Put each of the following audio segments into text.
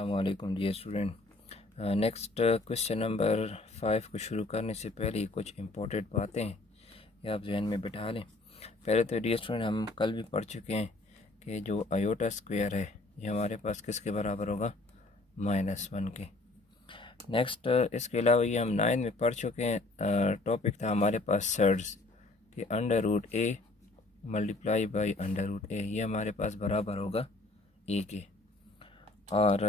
अस्सलामुअलैकुम dear student. Next question number 5 को शुरू करने से पहले कुछ इम्पोर्टेंट बातें ये आप जहन में बिठा लें। पहले तो डियर स्टूडेंट हम कल भी पढ़ चुके हैं कि जो आयोटा स्क्वायर है ये हमारे पास किसके बराबर होगा, -1 के। नेक्स्ट इसके अलावा ये हम 9 में पढ़ चुके हैं। टॉपिक था हमारे पास सर्ड्स कि √a मल्टीप्लाई बाई √a ये हमारे पास बराबर होगा a के। और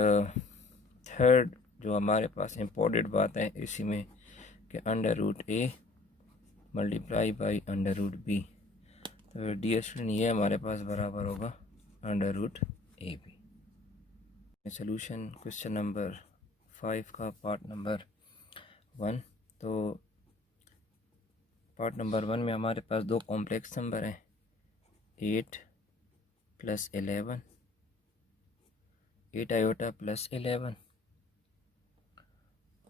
थर्ड जो हमारे पास इम्पोर्टेंट बात है इसी में कि √a मल्टीप्लाई बाई √b, तो डियर स्टूडेंट ये हमारे पास बराबर होगा √ab। सोल्यूशन क्वेश्चन नंबर 5 का पार्ट नंबर 1। तो पार्ट नंबर 1 में हमारे पास दो कॉम्प्लेक्स नंबर हैं 8 + 11, 8 आयोटा + 11,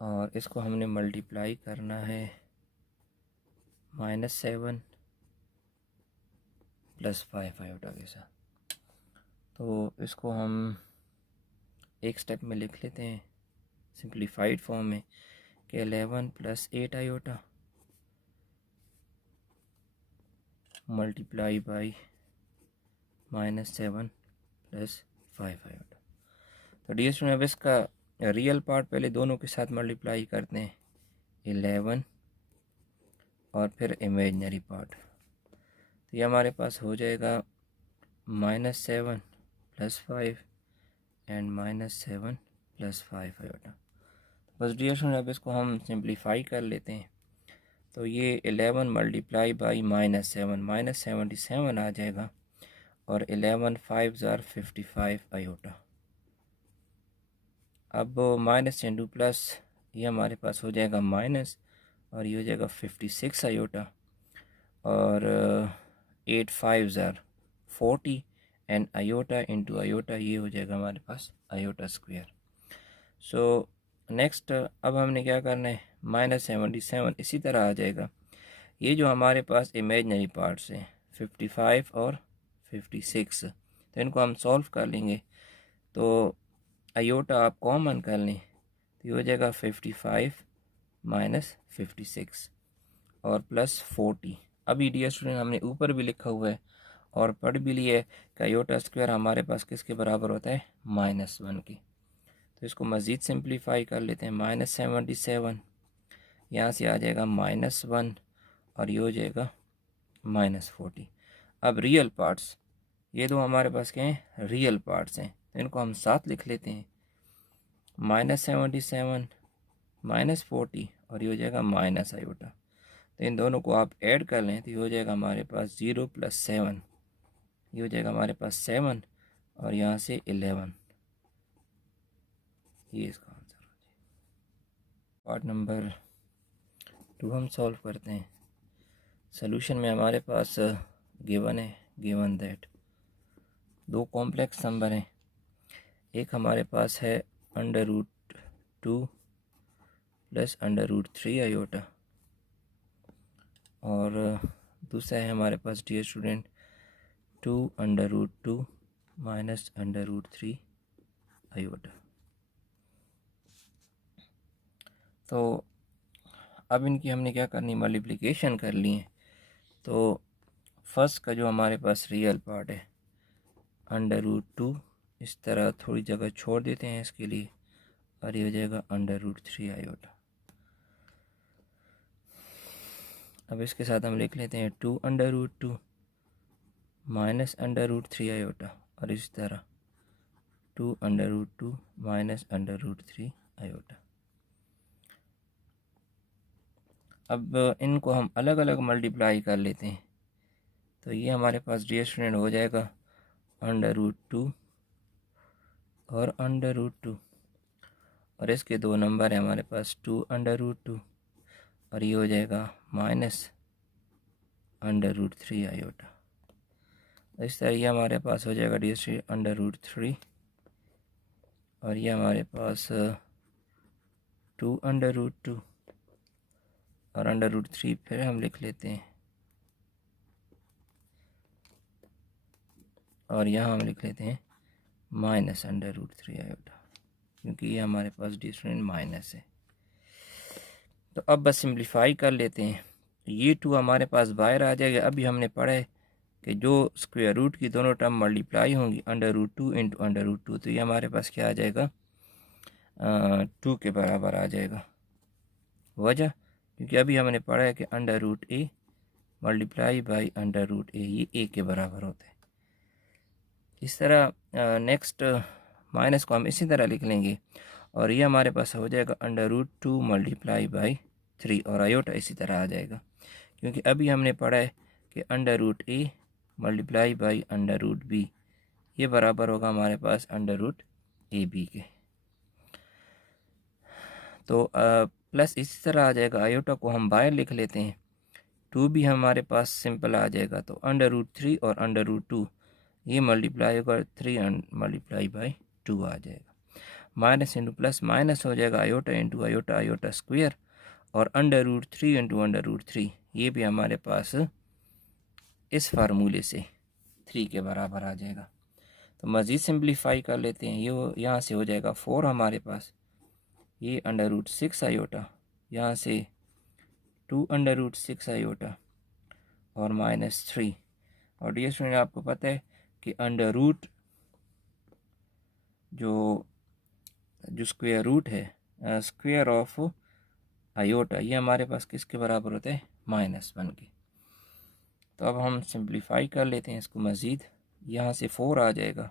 और इसको हमने मल्टीप्लाई करना है -7 + 5 आयोटा के साथ। तो इसको हम एक स्टेप में लिख लेते हैं सिंप्लीफाइड फॉर्म में कि 11 + 8 आयोटा मल्टीप्लाई बाई -7 + 5 आयोटा। तो डियर स्टूडेंट अब इसका रियल पार्ट पहले दोनों के साथ मल्टीप्लाई करते हैं 11 और फिर इमेजिनरी पार्ट, तो ये हमारे पास हो जाएगा -7 + 5 एंड -7 + 5 आयोटा। बस डियर स्टूडेंट अब इसको हम सिंप्लीफाई कर लेते हैं। तो ये 11 मल्टीप्लाई बाई -7 -77 आ जाएगा, और 11 5 * 55 आयोटा। अब माइनस इंटू प्लस ये हमारे पास हो जाएगा माइनस, और ये हो जाएगा 56 आयोटा, और 8 5 * 40 एंड आयोटा इंटू आयोटा ये हो जाएगा हमारे पास आयोटा स्क्वायर। सो नेक्स्ट अब हमने क्या करना है, -77 इसी तरह आ जाएगा। ये जो हमारे पास इमेजनरी पार्ट्स हैं 55 और 56, तो इनको हम सॉल्व कर लेंगे। तो आयोटा आप कॉमन कर लें तो ये हो जाएगा 55 - 56 और +40। अभी डियर स्टूडेंट हमने ऊपर भी लिखा हुआ है और पढ़ भी लिया है कि आयोटा स्क्वायर हमारे पास किसके बराबर होता है, -1 के। तो इसको मज़ीद सिंप्लीफाई कर लेते हैं, -77 यहाँ से आ जाएगा -1 और ये हो जाएगा -40। अब रियल पार्ट्स ये दो हमारे पास क्या हैं, रियल पार्ट्स हैं, तो इनको हम साथ लिख लेते हैं, -77 -40 और ये हो जाएगा माइनस आयोटा। तो इन दोनों को आप ऐड कर लें तो ये हो जाएगा हमारे पास 0 + 7, ये हो जाएगा हमारे पास 7 और यहाँ से 11, ये इसका आंसर हो जाएगा। पार्ट नंबर 2 हम सॉल्व करते हैं। सोल्यूशन में हमारे पास गिवन है, गिवन दैट दो कॉम्प्लेक्स नंबर हैं, एक हमारे पास है √2 + √3 आयोटा, और दूसरा है हमारे पास डियर स्टूडेंट 2 √2 - √3 आयोटा। तो अब इनकी हमने क्या करनी, मल्टीप्लिकेशन कर ली है। तो फर्स्ट का जो हमारे पास रियल पार्ट है √2, इस तरह थोड़ी जगह छोड़ देते हैं इसके लिए, और ये हो जाएगा √3 आयोटा। अब इसके साथ हम लिख लेते हैं 2 √2 - √3 आयोटा, और इस तरह 2 √2 - √3 आयोटा। अब इनको हम अलग अलग मल्टीप्लाई कर लेते हैं, तो ये हमारे पास डियर स्टूडेंट हो जाएगा √2 और √2, और इसके दो नंबर हैं हमारे पास 2 √2 और ये हो जाएगा -√3 आयोटा। इस तरह ये हमारे पास हो जाएगा डियर स्टूडेंट √3, और ये हमारे पास 2 √2 और √3 फिर हम लिख लेते हैं, और यहाँ हम लिख लेते हैं -√3 आयोटा। क्योंकि ये हमारे पास डी स्टूडेंट माइनस है। तो अब बस सिंप्लीफाई कर लेते हैं। ये 2 हमारे पास बाहर आ जाएगा। अभी हमने पढ़ा है कि जो स्क्वायर रूट की दोनों टर्म मल्टीप्लाई होंगी √2 इंटू √2, तो ये हमारे पास क्या आ जाएगा, 2 के बराबर आ जाएगा। वजह क्योंकि अभी हमने पढ़ा है कि √a मल्टीप्लाई बाई √a ये a के बराबर होता है। इस तरह नेक्स्ट माइनस को हम इसी तरह लिख लेंगे और ये हमारे पास हो जाएगा √2 मल्टीप्लाई बाई 3 और आयोटा इसी तरह आ जाएगा, क्योंकि अभी हमने पढ़ा है कि √a मल्टीप्लाई बाई √b ये बराबर होगा हमारे पास √ab के। तो प्लस इसी तरह आ जाएगा, आयोटा को हम बाहर लिख लेते हैं, 2 भी हमारे पास सिंपल आ जाएगा। तो √3 और √2 ये मल्टीप्लाई होगा 3 मल्टीप्लाई बाई 2 आ जाएगा। माइनस इंटू प्लस माइनस हो जाएगा, iota into iota, iota square और √3 इंटू √3 ये भी हमारे पास इस फार्मूले से 3 के बराबर आ जाएगा। तो मज़ीद सिंप्लीफाई कर लेते हैं। ये यहाँ से हो जाएगा 4 हमारे पास, ये √6 आयोटा, यहाँ से 2 √6 आयोटा और -3। और डियर स्टूडेंट आपको पता है कि अंडर रूट जो स्क्वायर रूट है स्क्वायर ऑफ आयोटा ये हमारे पास किसके बराबर होता है, -1 के। तो अब हम सिंप्लीफाई कर लेते हैं इसको मज़ीद। यहाँ से 4 आ जाएगा।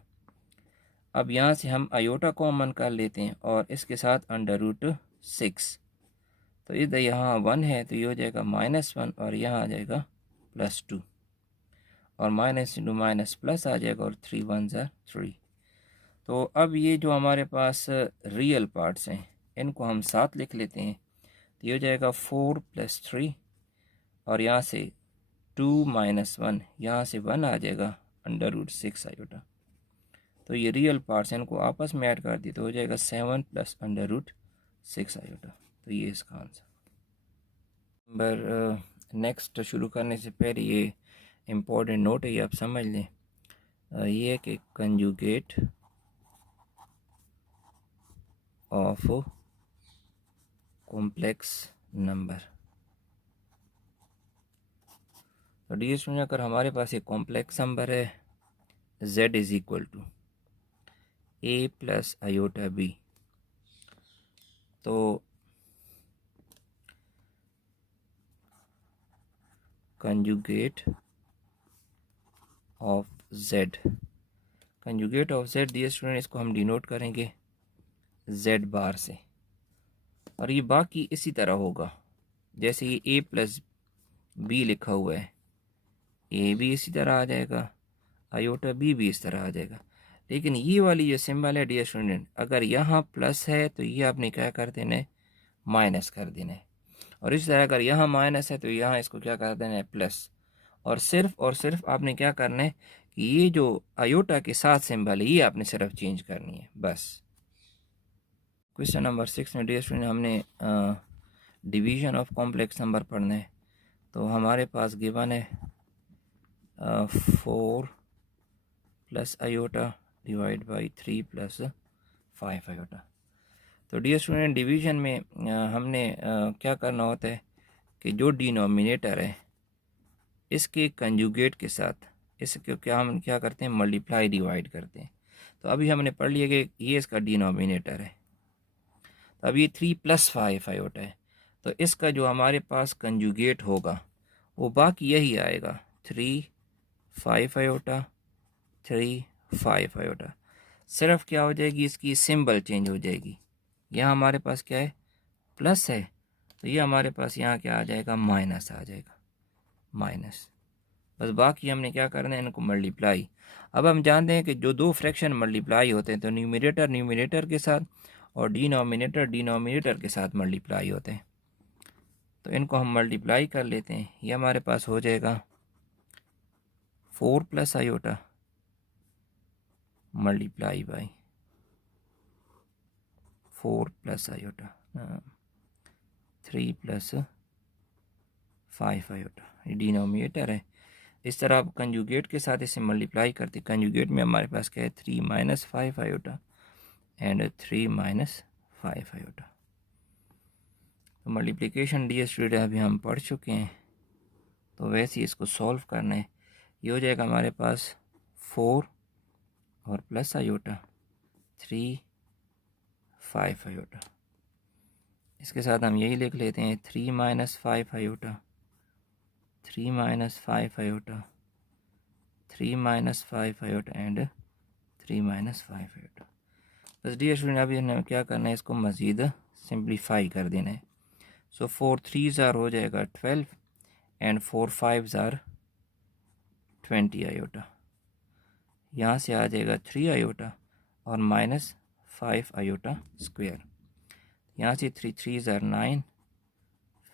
अब यहाँ से हम आयोटा कॉमन कर लेते हैं और इसके साथ √6, तो इधर यहाँ 1 है तो ये हो जाएगा -1 और यहाँ आ जाएगा +2 और माइनस इंटू माइनस प्लस आ जाएगा और 3 1 ज़ा 3। तो अब ये जो हमारे पास रियल पार्ट्स हैं इनको हम साथ लिख लेते हैं। तो ये हो जाएगा 4 + 3 और यहाँ से 2 - 1 यहाँ से 1 आ जाएगा √6 आयोटा। तो ये रियल पार्ट्स हैं, इनको आपस में ऐड कर दिए तो हो जाएगा 7 + √6 आयोटा। तो ये इसका आंसर। नंबर नेक्स्ट शुरू करने से पहले ये इम्पोर्टेंट नोट है, ये आप समझ लें। ये है कि कंजुगेट ऑफ कॉम्प्लेक्स नंबर। तो डियर स्टूडेंट अगर हमारे पास एक कॉम्प्लेक्स नंबर है z = a + आयोटा b, तो conjugate of z, conjugate of z dear student इसको हम डिनोट करेंगे z बार से और ये बाकी इसी तरह होगा जैसे ये a + b लिखा हुआ है, a भी इसी तरह आ जाएगा, आयोटा b भी इस तरह आ जाएगा। लेकिन ये वाली जो सिंबल है डियर स्टूडेंट अगर यहाँ प्लस है तो ये आपने क्या कर देना है, माइनस कर देना है। और इस तरह अगर यहाँ माइनस है तो यहाँ इसको क्या कर देना है, प्लस। और सिर्फ आपने क्या करना है कि ये जो आयोटा के साथ सिंबल है ये आपने सिर्फ चेंज करनी है बस। क्वेश्चन नंबर 6 में डियर स्टूडेंट हमने डिवीजन ऑफ कॉम्प्लेक्स नंबर पढ़ना है। तो हमारे पास गिवन है 4 + आयोटा डिवाइड बाई 3 + 5 आयोटा। तो डियर स्टूडेंट डिवीजन में हमने क्या करना होता है कि जो डिनोमिनेटर है इसके कंजुगेट के साथ इसके क्या हम क्या करते हैं, मल्टीप्लाई डिवाइड करते हैं। तो अभी हमने पढ़ लिया कि ये इसका डिनोमिनेटर है। तो अब ये 3 + 5 आयोटा है, तो इसका जो हमारे पास कंजुगेट होगा वो बाकी यही आएगा, 3 5 आयोटा 3 5 आयोटा। सिर्फ क्या हो जाएगी, इसकी सिंबल चेंज हो जाएगी। यहाँ हमारे पास क्या है, प्लस है, तो ये हमारे पास यहाँ क्या आ जाएगा, माइनस आ जाएगा, माइनस। बस बाकी हमने क्या करना है, इनको मल्टीप्लाई। अब हम जानते हैं कि जो दो फ्रैक्शन मल्टीप्लाई होते हैं तो न्यूमरेटर न्यूमरेटर के साथ और डिनोमिनेटर डिनोमिनेटर के साथ मल्टीप्लाई होते हैं। तो इनको हम मल्टीप्लाई कर लेते हैं। ये हमारे पास हो जाएगा 4 + iota multiply by 4 + iota 3 + 5 iota, ये डिनोमिनेटर है। इस तरह आप कंजुगेट के साथ इसे मल्टीप्लाई करते, कंजुगेट में हमारे पास क्या है, 3 - 5 आयोटा एंड 3 माइनस 5 आयोटा। तो मल्टीप्लिकेशन डियर स्टूडेंट अभी हम पढ़ चुके हैं, तो वैसे ही इसको सॉल्व करना है। ये हो जाएगा हमारे पास 4 और प्लस आयोटा 3 5 आयोटा। इसके साथ हम यही लिख लेते हैं 3 minus 5 iota, 3 minus 5 iota, 3 minus 5 iota and 3 minus 5 iota. बस डियर स्टूडेंट अभी हमें क्या करना है, इसको मज़ीद सिंप्लीफाई कर देना है। सो 4 3 हो जाएगा 12 एंड 4 5 20 आयोटा। यहाँ से आ जाएगा 3 आयोटा और माइनस 5 आयोटा स्क्वायर। यहाँ से 3 3 9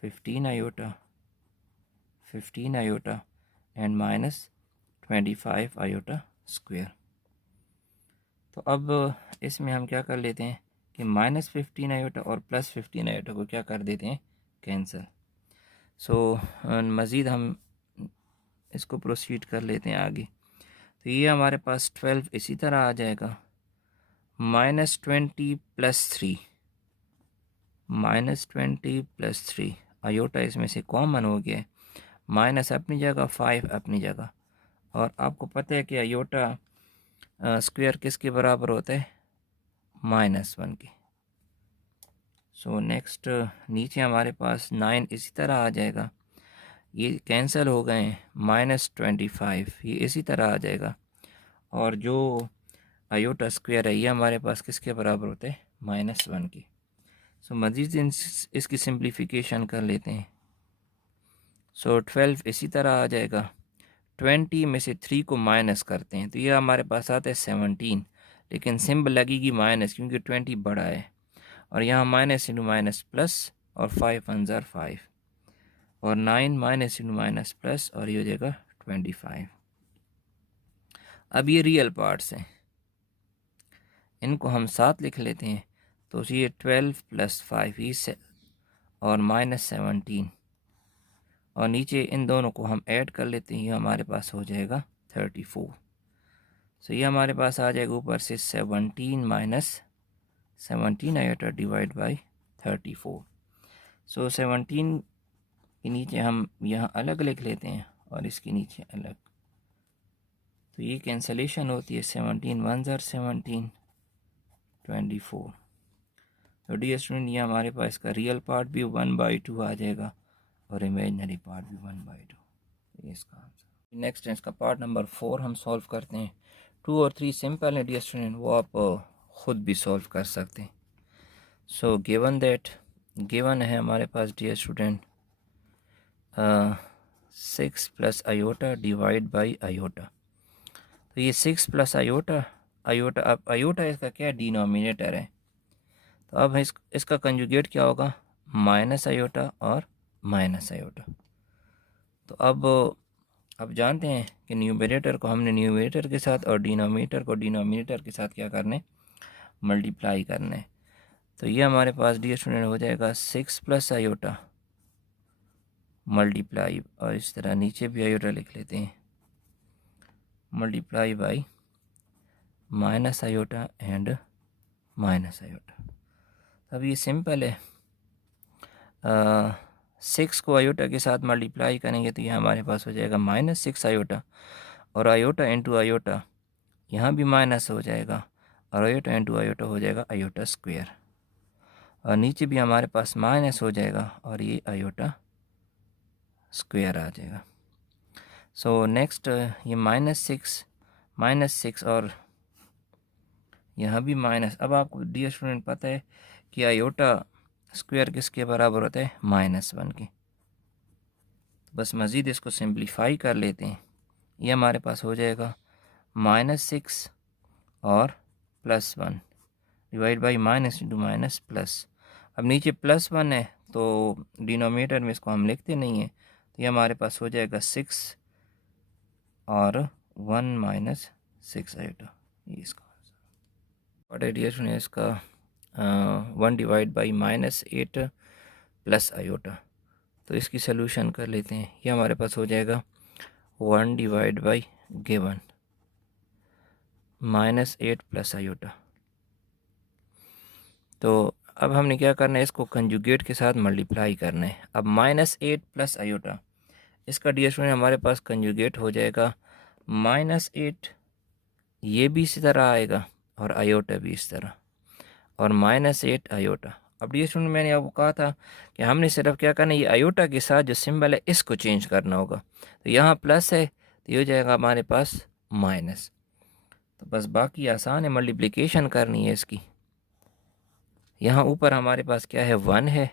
15 iota, 15 iota and minus 25 iota square. तो अब इसमें हम क्या कर लेते हैं कि माइनस 15 आयोटा और प्लस 15 आयोटा को क्या कर देते हैं, कैंसिल। सो मज़ीद हम इसको प्रोसीड कर लेते हैं आगे। तो ये हमारे पास 12 इसी तरह आ जाएगा, minus 20 plus 3, minus 20 plus 3 iota इसमें से कॉमन हो गया है, माइनस अपनी जगह 5 अपनी जगह। और आपको पता है कि आयोटा स्क्वायर किसके बराबर होता है, -1 के। सो नेक्स्ट नीचे हमारे पास 9 इसी तरह आ जाएगा, ये कैंसिल हो गए हैं, -25 ये इसी तरह आ जाएगा। और जो आयोटा स्क्वायर है ये हमारे पास किसके बराबर होता है, -1 के। सो मज़ीद इसकी सिंप्लीफिकेशन कर लेते हैं। सो 12 इसी तरह आ जाएगा, 20 में से 3 को माइनस करते हैं तो ये हमारे पास आता है 17, लेकिन सिंबल लगेगी माइनस क्योंकि 20 बड़ा है। और यहाँ माइनस इंटू माइनस प्लस और 5 1 ज़र 5 और 9 माइनस इंटू माइनस प्लस और ये हो जाएगा 25। अब ये रियल पार्ट्स हैं, इनको हम साथ लिख लेते हैं। तो ये 12 प्लस 5 ये से और -17 और नीचे इन दोनों को हम ऐड कर लेते हैं, ये हमारे पास हो जाएगा 34। सो ये हमारे पास आ जाएगा ऊपर से 17 माइनस 17 आयोटा डिवाइड बाई 34। सो 17 के नीचे हम यहाँ अलग लिख लेते हैं और इसके नीचे अलग, तो ये कैंसलेशन होती है, 17 1 ज़र 17 24। तो डियर स्टूडेंट ये हमारे पास इसका रियल पार्ट भी 1/2 आ जाएगा और इमेजनरी पार्ट भी 1/2। ये इसका आंसर। नेक्स्ट है इसका पार्ट नंबर 4 हम सॉल्व करते हैं। 2 और 3 सिंपल है डियर स्टूडेंट, वो आप ख़ुद भी सॉल्व कर सकते हैं। सो गिवन दैट, गिवन है हमारे पास dear student 6 plus iota divide by iota. तो ये 6 प्लस आयोटा, आयोटा अब आयोटा इसका क्या डिनोमिनेटर है, तो अब इसका कंजुगेट क्या होगा, माइनस आयोटा और माइनस आयोटा। तो अब जानते हैं कि न्यूमरेटर को हमने न्यूमरेटर के साथ और डिनोमिनेटर को डिनोमिनेटर के साथ क्या करना है, मल्टीप्लाई करना है। तो ये हमारे पास डियर स्टूडेंट हो जाएगा 6 प्लस आयोटा मल्टीप्लाई, और इस तरह नीचे भी आयोटा लिख लेते हैं, multiply by minus iota and minus iota. अब ये सिंपल है, 6 को आयोटा के साथ मल्टीप्लाई करेंगे तो ये हमारे पास हो जाएगा -6 आयोटा, और आयोटा इंटू आयोटा यहाँ भी माइनस हो जाएगा, और आयोटा इंटू आयोटा हो जाएगा आयोटा स्क्वायर, और नीचे भी हमारे पास माइनस हो जाएगा और ये आयोटा स्क्वायर आ जाएगा। सो नेक्स्ट ये -6 और यहाँ भी माइनस। अब आपको डियर स्टूडेंट पता है कि आयोटा स्क्वायर किसके बराबर होता है, -1 के। बस मज़ीद इसको सिंप्लीफाई कर लेते हैं, ये हमारे पास हो जाएगा -6 और +1 divide by minus into minus plus. अब नीचे +1 है तो डिनोमिनेटर में इसको हम लिखते नहीं हैं, तो ये हमारे पास हो जाएगा 6 और 1 - 6 आयोटा। ये इसका आंसर है इसका 1 डिवाइड बाई -8 प्लस आयोटा। तो इसकी सलूशन कर लेते हैं, ये हमारे पास हो जाएगा 1 divide by given -8 plus iota. तो अब हमने क्या करना है, इसको कंजुगेट के साथ मल्टीप्लाई करना है। अब -8 प्लस आयोटा, इसका डियर स्टूडेंट हमारे पास कंजुगेट हो जाएगा -8, ये भी इसी तरह आएगा और आयोटा भी इस तरह, और -8 आयोटा। अब डियर स्टूडेंट मैंने आपको कहा था कि हमने सिर्फ क्या करना है, ये आयोटा के साथ जो सिंबल है इसको चेंज करना होगा। तो यहाँ प्लस है तो ये हो जाएगा हमारे पास माइनस। तो बस बाकी आसान है, मल्टीप्लिकेशन करनी है इसकी। यहाँ ऊपर हमारे पास क्या है, 1 है,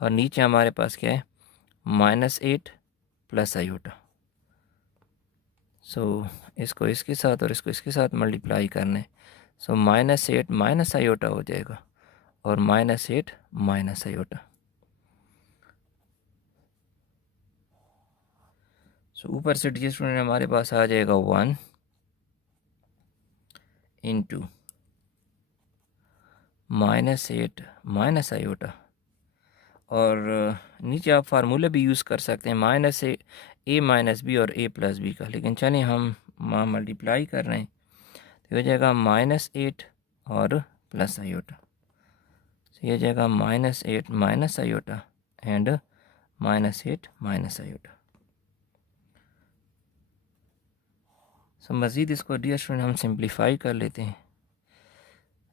और नीचे हमारे पास क्या है, -8 प्लस आयोटा। सो इसको इसके साथ और इसको इसके साथ मल्टीप्लाई करना है। सो -8 माइनस आयोटा हो जाएगा और -8 माइनस आयोटा। सो ऊपर से डियर स्टूडेंट हमारे पास आ जाएगा 1 इंटू -8 माइनस आयोटा, और नीचे आप फार्मूला भी यूज़ कर सकते हैं -a माइनस बी और a प्लस बी का, लेकिन चलें हम मल्टीप्लाई कर रहे हैं तो हो जाएगा -8 और प्लस आयोटा। तो ये हो जाएगा -8 minus iota and -8 minus iota. So मज़ीद इसको डियर स्टूडेंट हम सिंप्लीफाई कर लेते हैं।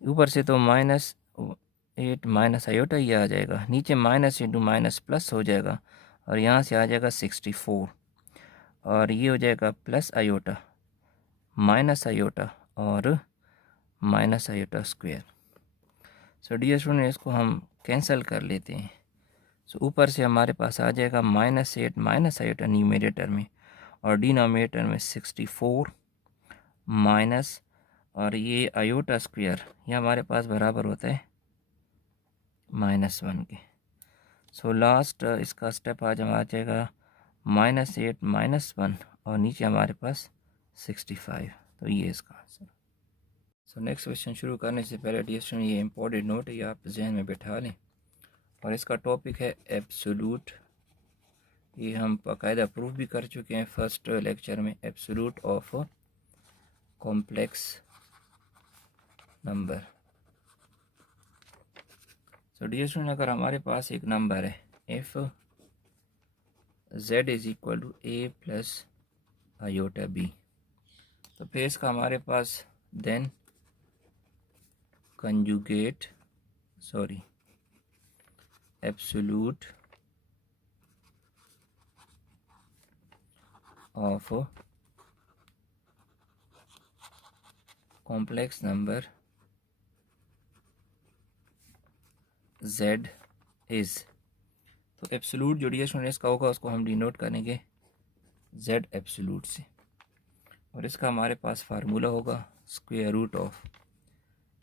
ऊपर से तो -8 माइनस आयोटा ही आ जाएगा, नीचे माइनस इंटू माइनस प्लस हो जाएगा, और यहाँ से आ जाएगा 64, और ये हो जाएगा प्लस आयोटा माइनस आयोटा और minus iota square. So dear student इसको हम कैंसिल कर लेते हैं। सो ऊपर से हमारे पास आ जाएगा -8 माइनस आयोटा न्यूमरेटर में, और डिनोमिनेटर में 64 माइनस, और ये आयोटा स्क्वायर ये हमारे पास बराबर होता है -1 के। सो लास्ट इसका स्टेप आज आ जाएगा -8 -1, और नीचे हमारे पास 65। तो ये इसका आंसर। सो नेक्स्ट क्वेश्चन शुरू करने से पहले डियर स्टूडेंट ये इंपॉर्टेंट नोट है, ये आप जहन में बैठा लें, और इसका टॉपिक है एब्सोल्यूट। ये हम बाकायदा प्रूफ भी कर चुके हैं फर्स्ट लेक्चर में, absolute of complex number. So dear student अगर हमारे पास एक नंबर है if z is equal to a plus iota b, तो फिर इसका हमारे पास then conjugate absolute of complex number z is, तो एब्सोल्यूट जो डियर स्टूडेंट इसका होगा उसको हम डिनोट करेंगे z एब्सोल्यूट से, और इसका हमारे पास फार्मूला होगा स्क्वायर रूट ऑफ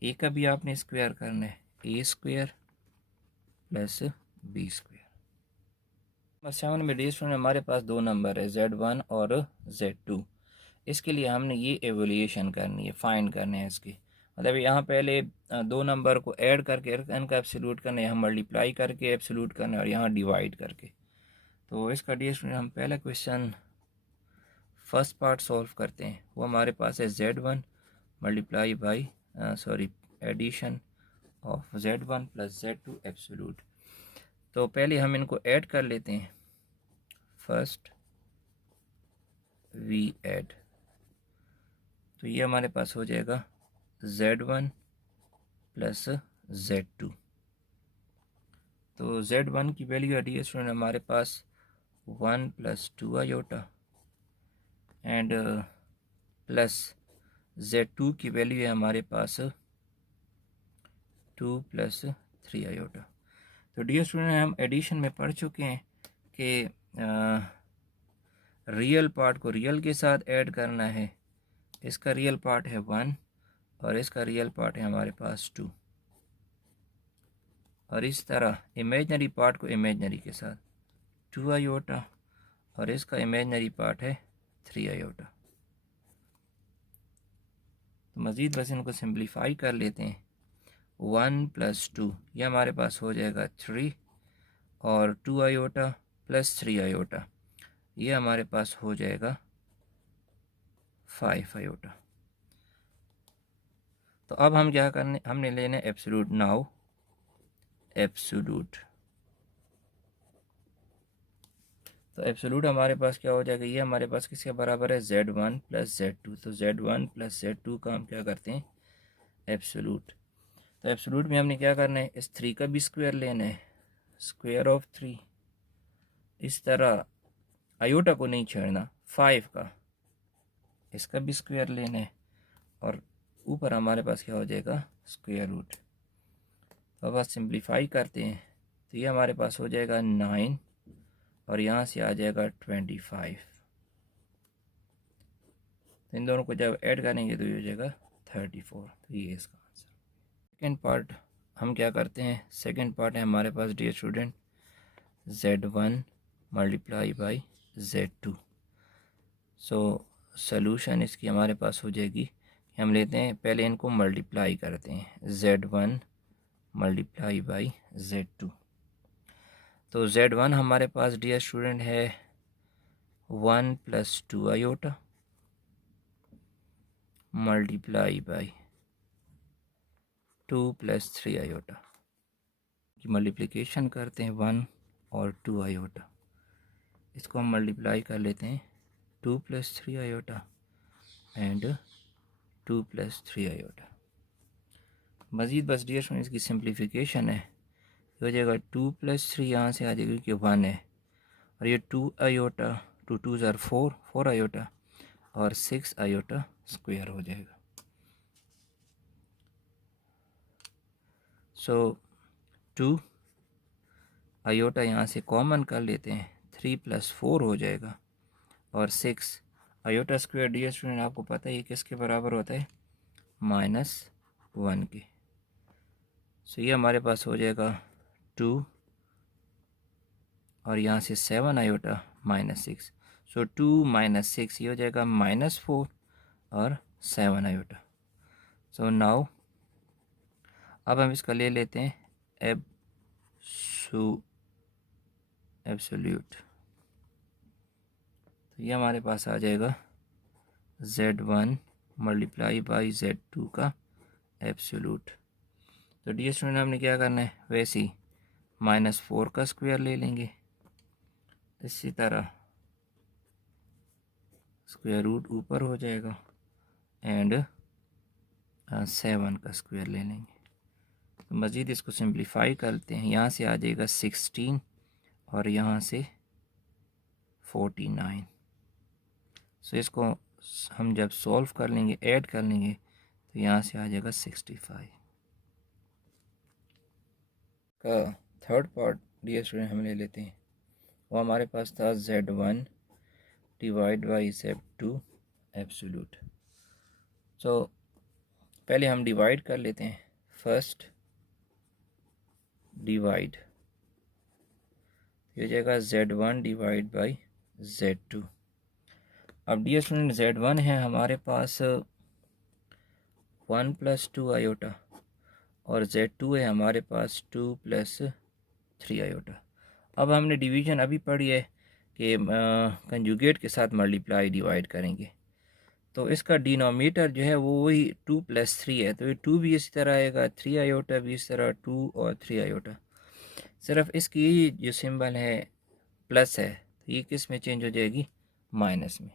ए का भी आपने स्क्वायर करना है, a square plus b square. Number 7 में डियर स्टूडेंट हमारे पास दो नंबर है z1 और z2। इसके लिए हमने ये एवोल्यूशन करनी है, फाइंड करने हैं इसकी, मतलब यहाँ पहले दो नंबर को ऐड करके इनका एब्सोल्यूट करना है, यहाँ मल्टीप्लाई करके एब्सोल्यूट करना है, और यहाँ डिवाइड करके। तो इसका डियर स्टूडेंट हम पहला क्वेश्चन फर्स्ट पार्ट सॉल्व करते हैं। वो हमारे पास है z1 multiply by addition of z1 plus z2 absolute. तो पहले हम इनको ऐड कर लेते हैं, फर्स्ट वी ऐड, तो ये हमारे पास हो जाएगा z1 प्लस z2। तो z1 की वैल्यू है डियर स्टूडेंट हमारे पास 1 plus 2 iota, and plus z2 की वैल्यू है हमारे पास 2 प्लस 3 आयोटा। तो डियर स्टूडेंट हम एडिशन में पढ़ चुके हैं कि रियल पार्ट को रियल के साथ ऐड करना है। इसका रियल पार्ट है 1 और इसका रियल पार्ट है हमारे पास 2, और इस तरह इमेजनरी पार्ट को इमेजनरी के साथ 2 आयोटा, और इसका इमेजनरी पार्ट है 3 आयोटा। तो मज़ीद बस इनको सिंप्लीफाई कर लेते हैं, 1 प्लस 2 ये हमारे पास हो जाएगा 3, और 2 आयोटा प्लस 3 आयोटा ये हमारे पास हो जाएगा 5 आयोटा। तो अब हम क्या करने, हमने लेना है एब्सोल्यूट। Now absolute. तो एब्सोल्यूट हमारे पास क्या हो जाएगा, ये हमारे पास किसके बराबर है, z1 प्लस z2। तो z1 प्लस z2 का हम क्या करते हैं, एब्सोल्यूट। तो एब्सोल्यूट में हमने क्या करना है, इस 3 का भी स्क्वायर लेना है, स्क्वायर ऑफ 3। इस तरह आयोटा को नहीं छेड़ना, 5 का इसका भी स्क्वायर लेना है, और ऊपर हमारे पास क्या हो जाएगा, स्क्वायर रूट। तो अब सिंप्लीफाई करते हैं, तो ये हमारे पास हो जाएगा 9 और यहाँ से आ जाएगा 25। तो इन दोनों को जब ऐड करेंगे तो ये हो जाएगा 34। तो ये इसका आंसर। सेकेंड पार्ट हम क्या करते हैं, सेकेंड पार्ट है हमारे पास dear student z1 multiply by z2। So solution इसकी हमारे पास हो जाएगी, हम लेते हैं पहले इनको मल्टीप्लाई करते हैं, z1 मल्टीप्लाई बाई z2। तो z1 हमारे पास डियर स्टूडेंट है 1 plus 2 iota multiply by 2 plus 3 iota की मल्टीप्लिकेशन करते हैं 1 और 2 आयोटा, इसको हम मल्टीप्लाई कर लेते हैं 2 plus 3 iota and 2 plus 3 iota. मज़ीद बस डियर स्टूडेंट इसकी सिंप्लीफिकेशन है, हो जाएगा 2 प्लस 3 यहाँ से आ जाएगा कि 1 है, और ये 2 आयोटा, 2 2 ज़ार 4, 4 आयोटा और 6 आयोटा स्क्वायर हो जाएगा। सो 2 आयोटा यहाँ से कॉमन कर लेते हैं, 3 प्लस 4 हो जाएगा, और 6 आयोटा स्क्वायर डियर स्टूडेंट आपको पता है ये किसके बराबर होता है, -1 के। सो ये हमारे पास हो जाएगा 2 और यहाँ से 7 आयोटा -6। सो 2 - 6 ये हो जाएगा -4 और 7 आयोटा। सो नाउ अब हम इसका ले लेते हैं एब्सोल्यूट। तो ये हमारे पास आ जाएगा z1 मल्टीप्लाई बाई z2 का एब्सोल्यूट। तो डियर स्टूडेंट हमने क्या करना है, वैसे ही -4 का स्क्वायर ले लेंगे, इसी तरह स्क्वायर रूट ऊपर हो जाएगा एंड 7 का स्क्वायर ले लेंगे। तो मज़ीद इसको सिंप्लीफाई करते हैं, यहाँ से आ जाएगा 16 और यहाँ से 49। सो इसको हम जब सॉल्व कर लेंगे, ऐड कर लेंगे, तो यहाँ से आ जाएगा 65 का थर्ड पार्ट डियर स्टूडेंट हम ले लेते हैं। वो हमारे पास था z1 divide by z2 absolute. सो पहले हम डिवाइड कर लेते हैं, फर्स्ट डिवाइड, ये हो जाएगा z1 डिवाइड बाई z2। अब डियर स्टूडेंट z1 है हमारे पास 1 प्लस 2 आयोटा और z2 है हमारे पास 2 प्लस 3 आयोटा। अब हमने डिवीज़न अभी पढ़ी है कि कंजुगेट के साथ मल्टीप्लाई डिवाइड करेंगे, तो इसका डिनोमीटर जो है वो वही 2 प्लस 3 है, तो ये 2 भी इसी तरह आएगा, 3 आयोटा भी इस तरह, 2 और 3 आयोटा। सिर्फ इसकी जो सिंबल है प्लस है, तो ये किस में चेंज हो जाएगी, माइनस में।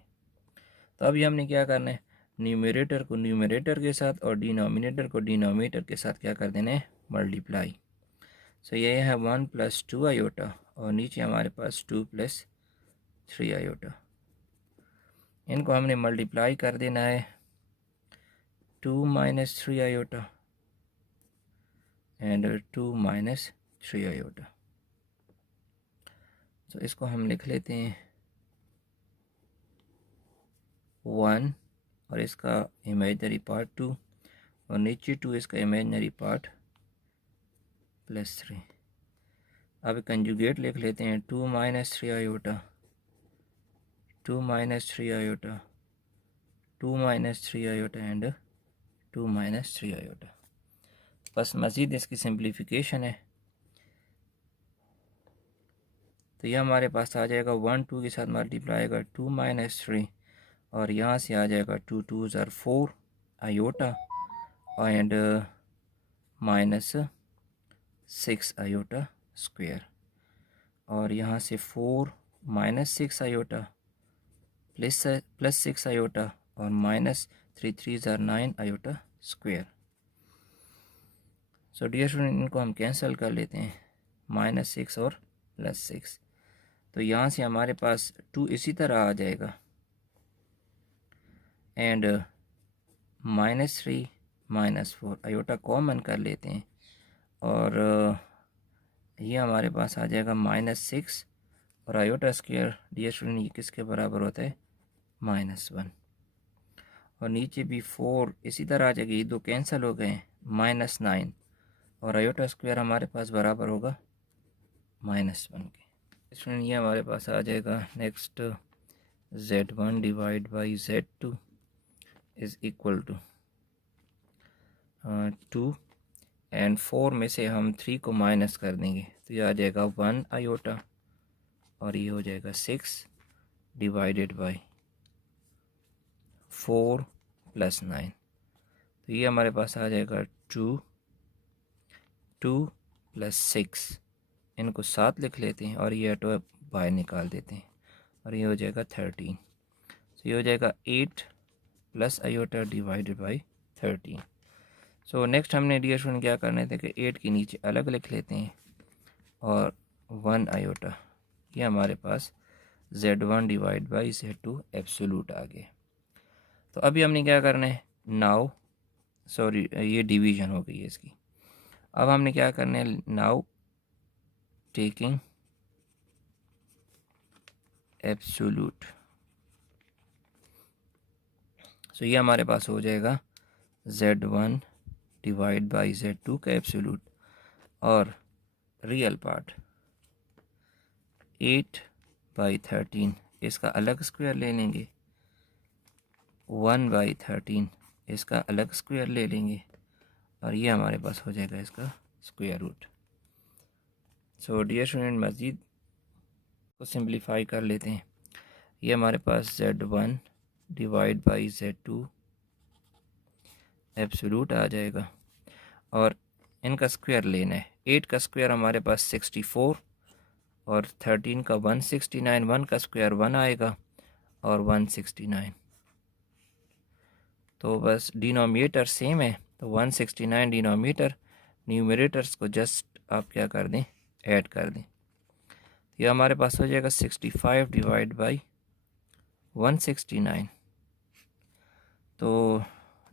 तो अभी हमने क्या करना है, न्यूमरेटर को न्यूमरेटर के साथ और डिनोमिनेटर को डिनोमिनेटर के साथ क्या कर देना है, मल्टीप्लाई। सो ये है 1 प्लस 2 आयोटा और नीचे हमारे पास 2 प्लस 3 आयोटा, इनको हमने मल्टीप्लाई कर देना है 2 minus 3 iota and 2 minus 3 iota. तो इसको हम लिख लेते हैं 1 और इसका इमेजिनरी पार्ट 2 और नीचे 2 इसका इमेजिनरी पार्ट +3। अब कंजुगेट लिख लेते हैं 2 minus 3 iota, 2 minus 3 iota, 2 minus 3 iota and 2 minus 3 iota. बस मज़ीद इसकी सिंप्लीफिकेशन है, तो यह हमारे पास आ जाएगा 1 2 के साथ मल्टीप्लाई आएगा 2 माइनस 3 और यहाँ से आ जाएगा 2 2 ज़ार 4 आयोटा एंड 6 आयोटा स्क्वायर, और यहाँ से 4 माइनस 6 आयोटा प्लस 6 आयोटा और माइनस 3 3 ज़ार 9 iota square. So dear student, इनको हम कैंसिल कर लेते हैं, -6 और +6। तो यहाँ से हमारे पास 2 इसी तरह आ जाएगा, एंड -3 -4 आयोटा कॉमन कर लेते हैं, और ये हमारे पास आ जाएगा -6 और आयोटा स्क्वायर डियर स्टूडेंट ये किसके बराबर होता है, -1। और नीचे भी 4 इसी तरह आ जाएगी, ये दो कैंसिल हो गए, -9 और आयोटा स्क्वायर हमारे पास बराबर होगा -1 के। स्टूडेंट ये हमारे पास आ जाएगा next, Z1 divide by Z2 is equal to 2, and 4 में से हम 3 को माइनस कर देंगे, तो ये आ जाएगा 1 आयोटा, और ये हो जाएगा 6 डिवाइडेड बाई 4 + 9, तो ये हमारे पास आ जाएगा 2 + 6, इनको 7 लिख लेते हैं और ये ऑटो बाहर निकाल देते हैं, और ये हो जाएगा 13। तो ये हो जाएगा 8 plus iota divided by 13। So next हमने डियर स्टूडेंट क्या करना था कि 8 के नीचे अलग लिख लेते हैं, और 1 आयोटा, ये हमारे पास Z1 divide by Z2 absolute आ गया। तो अभी हमने क्या करना है, नाउ सॉरी ये डिवीजन हो गई है इसकी। अब हमने क्या करना है, नाउ टेकिंग एब्सोल्यूट, सो ये हमारे पास हो जाएगा Z1 डिवाइड बाई Z2 का एब्सोल्यूट, और रियल पार्ट 8/13 इसका अलग स्क्वायर ले लेंगे, 1/13 इसका अलग स्क्वायर ले लेंगे, और ये हमारे पास हो जाएगा इसका square root. So dear student, मज़ीद को सिंप्लीफाई कर लेते हैं। ये हमारे पास Z1 divide by Z2 absolute आ जाएगा, और इनका स्क्वायर लेना है। 8 का स्क्वायर हमारे पास 64, और 13 का 169, 1 का स्क्वायर 1 आएगा और 169, तो बस डिनोमिनेटर सेम है, तो 169 डिनोमिनेटर, न्यूमरेटर्स को जस्ट आप क्या कर दें, ऐड कर दें। ये हमारे पास हो जाएगा 65 डिवाइड बाई 169। तो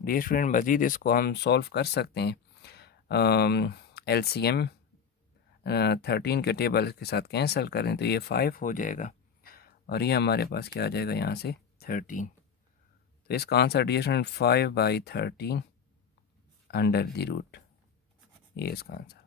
डियर स्टूडेंट, मज़ीद इसको हम सॉल्व कर सकते हैं, LCM 13 के टेबल के साथ कैंसिल करें तो ये 5 हो जाएगा, और ये हमारे पास क्या आ जाएगा यहाँ से 13। तो इसका answer dear student 5/13 under the root, ये इसका आंसर।